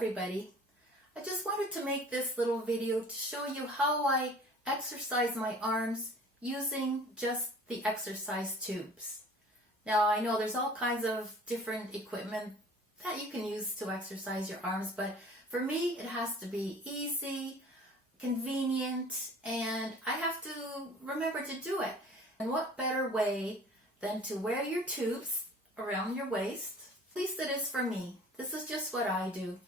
everybody. I just wanted to make this little video to show you how I exercise my arms using just the exercise tubes. Now I know there's all kinds of different equipment that you can use to exercise your arms, but for me it has to be easy, convenient, and I have to remember to do it. And what better way than to wear your tubes around your waist? At least it is for me. This is just what I do.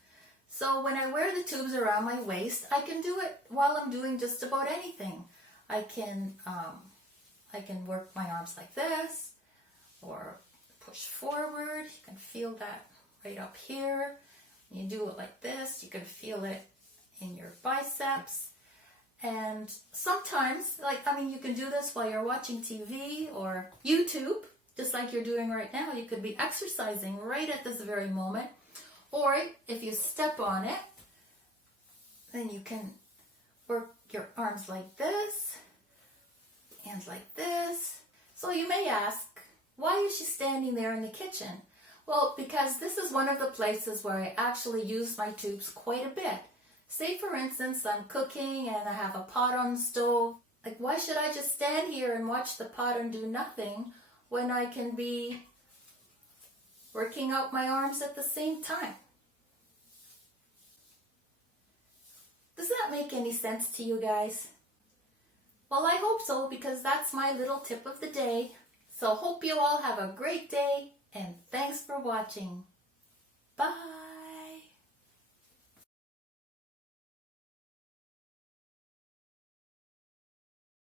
So when I wear the tubes around my waist, I can do it while I'm doing just about anything. I can work my arms like this, or push forward. You can feel that right up here. You do it like this, you can feel it in your biceps. And sometimes, you can do this while you're watching TV or YouTube, just like you're doing right now. You could be exercising right at this very moment. Or if you step on it, then you can work your arms like this and like this. So you may ask, why is she standing there in the kitchen? Well, because this is one of the places where I actually use my tubes quite a bit. Say for instance, I'm cooking and I have a pot on the stove. Why should I just stand here and watch the pot and do nothing when I can be working out my arms at the same time? Does that make any sense to you guys? Well, I hope so, because that's my little tip of the day. So hope you all have a great day, and thanks for watching. Bye.